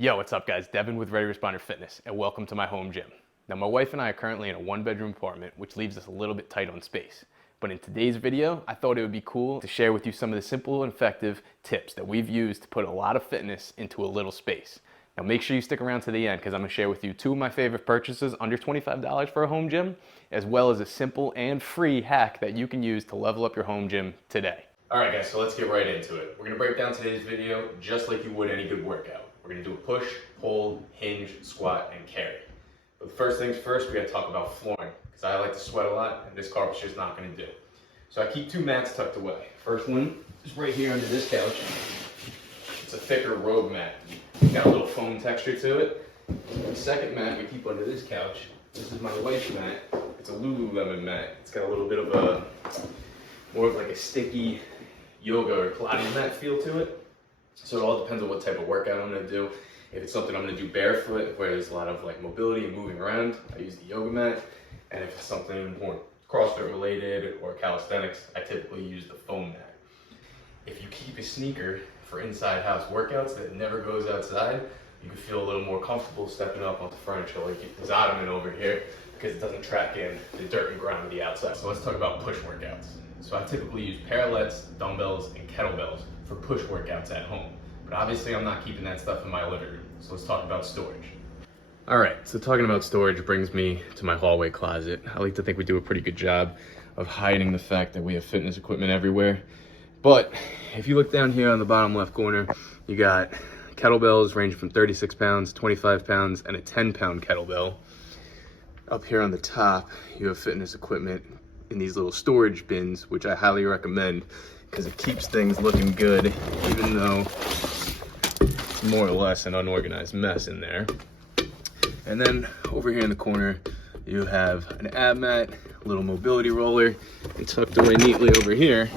Yo, what's up guys? Devin with Ready Responder Fitness, and welcome to my home gym. Now my wife and I are currently in a 1-bedroom apartment, which leaves us a little bit tight on space. But in today's video, I thought it would be cool to share with you some of the simple and effective tips that we've used to put a lot of fitness into a little space. Now make sure you stick around to the end because I'm gonna share with you 2 of my favorite purchases under $25 for a home gym, as well as a simple and free hack that you can use to level up your home gym today. Alright guys, so let's get right into it. We're gonna break down today's video just like you would any good workout. We're gonna do a push, pull, hinge, squat, and carry. But first things first, we gotta talk about flooring, because I like to sweat a lot, and this carpet's just not gonna do. So I keep 2 mats tucked away. First one is right here under this couch. It's a thicker robe mat. It's got a little foam texture to it. The second mat we keep under this couch, this is my wife's mat. It's a Lululemon mat. It's got a little bit of a, more of like a sticky yoga or Pilates mat feel to it. So it all depends on what type of workout I'm gonna do. If it's something I'm gonna do barefoot, where there's a lot of like mobility and moving around, I use the yoga mat. And if it's something more CrossFit related or calisthenics, I typically use the foam mat. If you keep a sneaker for inside house workouts that never goes outside, you can feel a little more comfortable stepping up onto furniture like this ottoman over here, because it doesn't track in the dirt and grime of the outside. So let's talk about push workouts. So I typically use parallettes, dumbbells, and kettlebells for push workouts at home. But obviously I'm not keeping that stuff in my living room. So let's talk about storage. All right, so talking about storage brings me to my hallway closet. I like to think we do a pretty good job of hiding the fact that we have fitness equipment everywhere. But if you look down here on the bottom left corner, you got kettlebells ranging from 36 pounds, 25 pounds, and a 10-pound kettlebell. Up here on the top, you have fitness equipment in these little storage bins, which I highly recommend because it keeps things looking good, even though it's more or less an unorganized mess in there. And then over here in the corner, you have an ab mat, a little mobility roller, and tucked away neatly over here,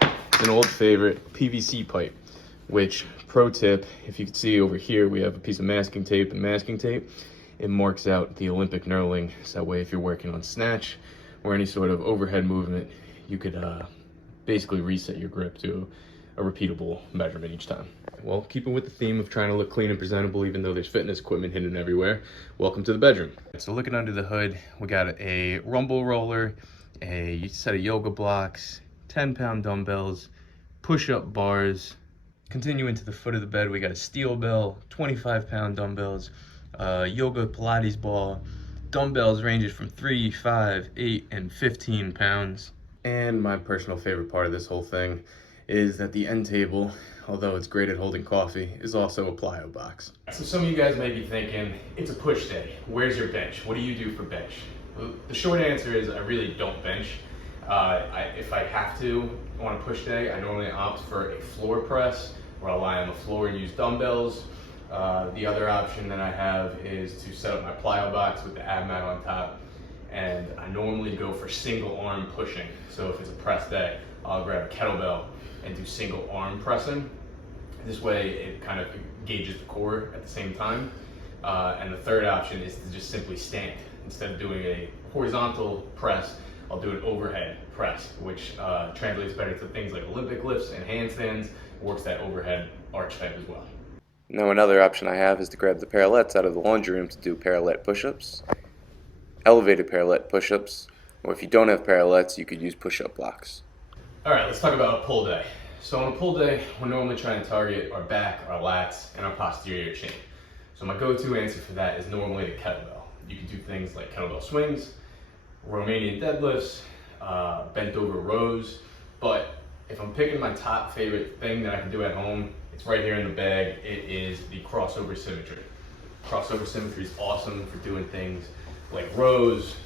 an old favorite PVC pipe, which, pro tip, if you can see over here, we have a piece of masking tape, and masking tape, it marks out the Olympic knurling, so that way if you're working on snatch or any sort of overhead movement, you could basically reset your grip to a repeatable measurement each time. Well, keeping with the theme of trying to look clean and presentable even though there's fitness equipment hidden everywhere, welcome to the bedroom. So looking under the hood, we got a rumble roller, a set of yoga blocks, 10-pound dumbbells, push-up bars. Continuing to the foot of the bed, we got a steel bell, 25-pound dumbbells, yoga Pilates ball, dumbbells ranges from 3, 5, 8, and 15 pounds. And my personal favorite part of this whole thing is that the end table, although it's great at holding coffee, is also a plyo box. So some of you guys may be thinking, it's a push day, where's your bench? What do you do for bench? Well, the short answer is I really don't bench. If I have to on a push day, I normally opt for a floor press, where I'll lie on the floor and use dumbbells. The other option that I have is to set up my plyo box with the ab mat on top. And I normally go for single arm pushing. So if it's a press day, I'll grab a kettlebell and do single arm pressing. This way it kind of engages the core at the same time. And the third option is to just simply stand. Instead of doing a horizontal press, I'll do an overhead press, which translates better to things like Olympic lifts and handstands. It works that overhead arch type as well. Now another option I have is to grab the parallettes out of the laundry room to do parallette push-ups, elevated parallette push-ups, or if you don't have parallettes, you could use push-up blocks. All right, let's talk about a pull day. So on a pull day, we're normally trying to target our back, our lats, and our posterior chain. So my go-to answer for that is normally the kettlebell. You can do things like kettlebell swings, Romanian deadlifts, bent over rows, but if I'm picking my top favorite thing that I can do at home, it's right here in the bag. It is the crossover Symmetry. Crossover Symmetry is awesome for doing things like rows,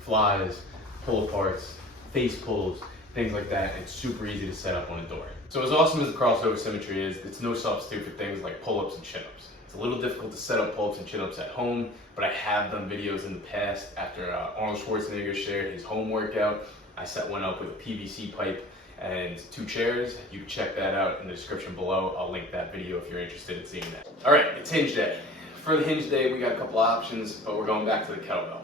flies, pull aparts, face pulls, things like that. And it's super easy to set up on a door. So as awesome as the crossover Symmetry is, it's no substitute for things like pull-ups and chin-ups. It's a little difficult to set up pull-ups and chin-ups at home, but I have done videos in the past. After Arnold Schwarzenegger shared his home workout, I set one up with a PVC pipe and 2 chairs. You can check that out in the description below. I'll link that video if you're interested in seeing that. All right, it's hinge day. For the hinge day, we got a couple options, but we're going back to the kettlebell.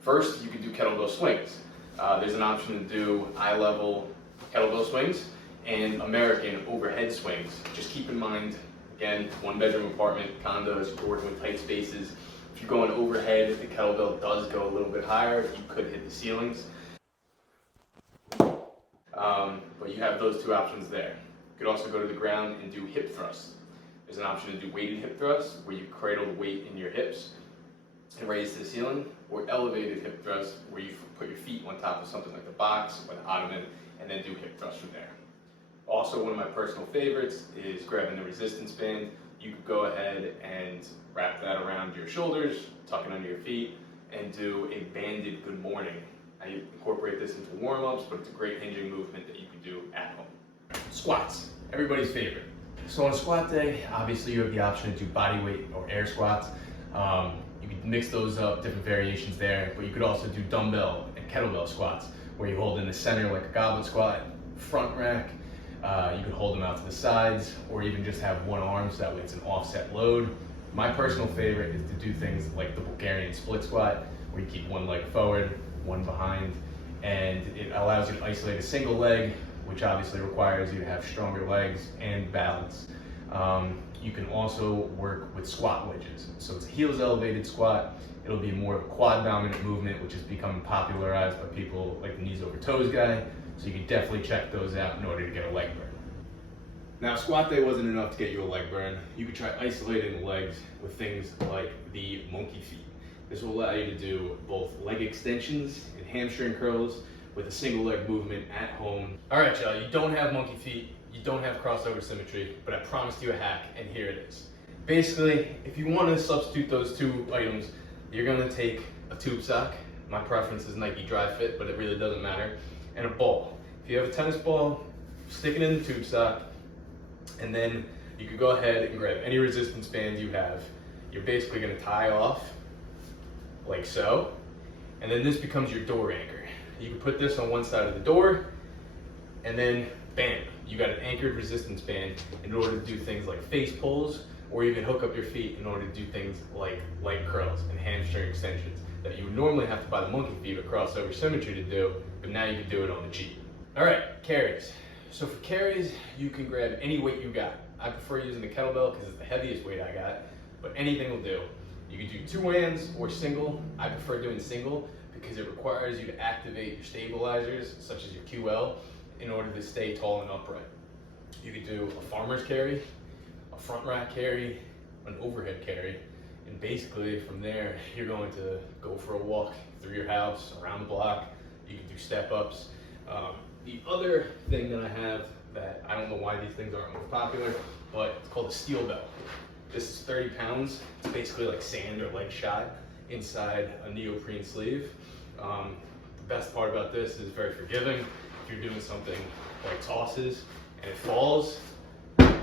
First, you can do kettlebell swings. There's an option to do eye level kettlebell swings and American overhead swings. Just keep in mind Again, 1-bedroom apartment, condos, you're working with tight spaces. If you're going overhead, the kettlebell does go a little bit higher. You could hit the ceilings. But you have those two options there. You could also go to the ground and do hip thrusts. There's an option to do weighted hip thrusts, where you cradle the weight in your hips and raise to the ceiling, or elevated hip thrusts, where you put your feet on top of something like the box or the ottoman, and then do hip thrusts from there. Also, one of my personal favorites is grabbing the resistance band. You could go ahead and wrap that around your shoulders, tuck it under your feet, and do a banded good morning. I incorporate this into warm-ups, but it's a great hinging movement that you can do at home. Squats, everybody's favorite. So on a squat day, obviously you have the option to do body weight or air squats. You can mix those up, different variations there, but you could also do dumbbell and kettlebell squats, where you hold in the center like a goblet squat, front rack. You can hold them out to the sides, or even just have one arm so that way it's an offset load. My personal favorite is to do things like the Bulgarian split squat, where you keep one leg forward, one behind, and it allows you to isolate a single leg, which obviously requires you to have stronger legs and balance. You can also work with squat wedges. So it's a heels elevated squat. It'll be more of a quad dominant movement, which has become popularized by people like the knees over toes guy. So you can definitely check those out in order to get a leg burn. Now, squat day wasn't enough to get you a leg burn. You could try isolating the legs with things like the monkey feet. This will allow you to do both leg extensions and hamstring curls with a single leg movement at home. All right, y'all, you don't have monkey feet, you don't have crossover symmetry, but I promised you a hack, and here it is. Basically, if you want to substitute those two items, you're gonna take a tube sock. My preference is Nike Dry Fit, but it really doesn't matter. And a ball. If you have a tennis ball, stick it in the tube sock, and then you can go ahead and grab any resistance band you have. You're basically gonna tie off like so, and then this becomes your door anchor. You can put this on one side of the door, and then bam, you got an anchored resistance band in order to do things like face pulls, or even hook up your feet in order to do things like leg curls and hamstring extensions that you would normally have to buy the monkey feet or crossover symmetry to do, but now you can do it on the cheap. All right, carries. So for carries, you can grab any weight you got. I prefer using the kettlebell because it's the heaviest weight I got, but anything will do. You can do two hands or single. I prefer doing single because it requires you to activate your stabilizers, such as your QL, in order to stay tall and upright. You could do a farmer's carry, a front rack carry, an overhead carry, and basically from there, you're going to go for a walk through your house, around the block. You can do step ups. The other thing that I have that I don't know why these things aren't more popular, but it's called a steel belt. This is 30 pounds. It's basically like sand or leg shot inside a neoprene sleeve. The best part about this is very forgiving. If you're doing something like tosses and it falls,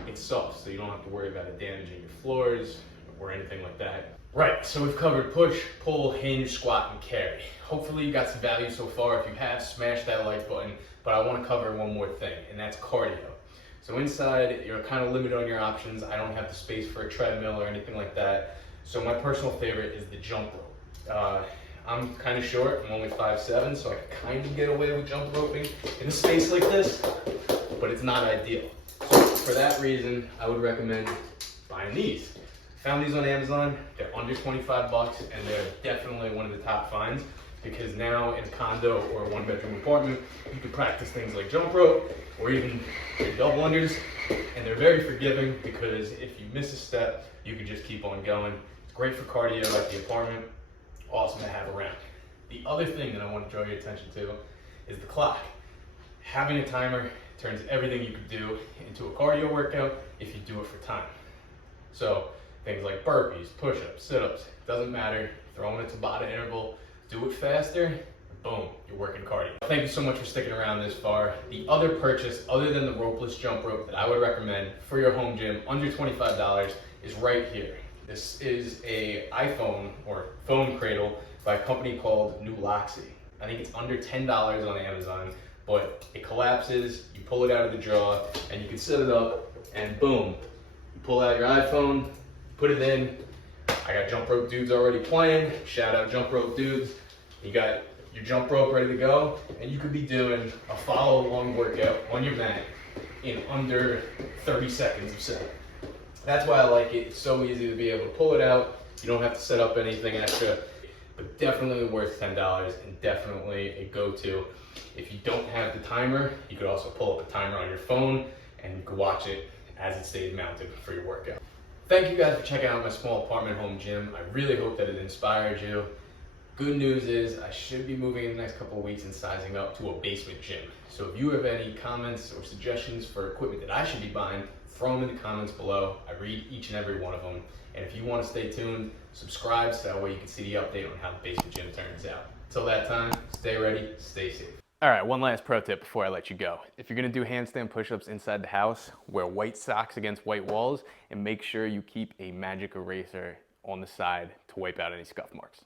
it's soft, so you don't have to worry about it damaging your floors or anything like that. Right, so we've covered push, pull, hinge, squat, and carry. Hopefully you got some value so far. If you have, smash that like button, but I want to cover one more thing, and that's cardio. So inside, you're kind of limited on your options. I don't have the space for a treadmill or anything like that. So my personal favorite is the jump rope. I'm kind of short, I'm only 5'7", so I can kind of get away with jump roping in a space like this, but it's not ideal. So for that reason, I would recommend buying these. Found these on Amazon, they're under 25 bucks, and they're definitely one of the top finds, because now in a condo or a 1-bedroom apartment, you can practice things like jump rope, or even your double unders, and they're very forgiving, because if you miss a step, you can just keep on going. It's great for cardio at the apartment. Awesome to have around. The other thing that I want to draw your attention to is the clock. Having a timer turns everything you could do into a cardio workout if you do it for time. So things like burpees, push-ups, sit-ups, doesn't matter. Throw in a Tabata interval, do it faster, boom, you're working cardio. Thank you so much for sticking around this far. The other purchase, other than the ropeless jump rope, that I would recommend for your home gym under $25 is right here. This is a iPhone or phone cradle by a company called Nuloxi. I think it's under $10 on Amazon, but it collapses, you pull it out of the drawer, and you can set it up, and boom, you pull out your iPhone, put it in. I got jump rope dudes already playing. Shout out jump rope dudes. You got your jump rope ready to go, and you could be doing a follow along workout on your mat in under 30 seconds of setup. That's why I like it. It's so easy to be able to pull it out. You don't have to set up anything extra, but definitely worth $10 and definitely a go-to. If you don't have the timer, you could also pull up a timer on your phone and you can watch it as it stays mounted for your workout. Thank you guys for checking out my small apartment home gym. I really hope that it inspired you. Good news is I should be moving in the next couple of weeks and sizing up to a basement gym. So if you have any comments or suggestions for equipment that I should be buying, throw them in the comments below. I read each and every one of them. And if you want to stay tuned, subscribe so that way you can see the update on how the basement gym turns out. Until that time, stay ready, stay safe. All right, one last pro tip before I let you go. If you're gonna do handstand push-ups inside the house, wear white socks against white walls and make sure you keep a magic eraser on the side to wipe out any scuff marks.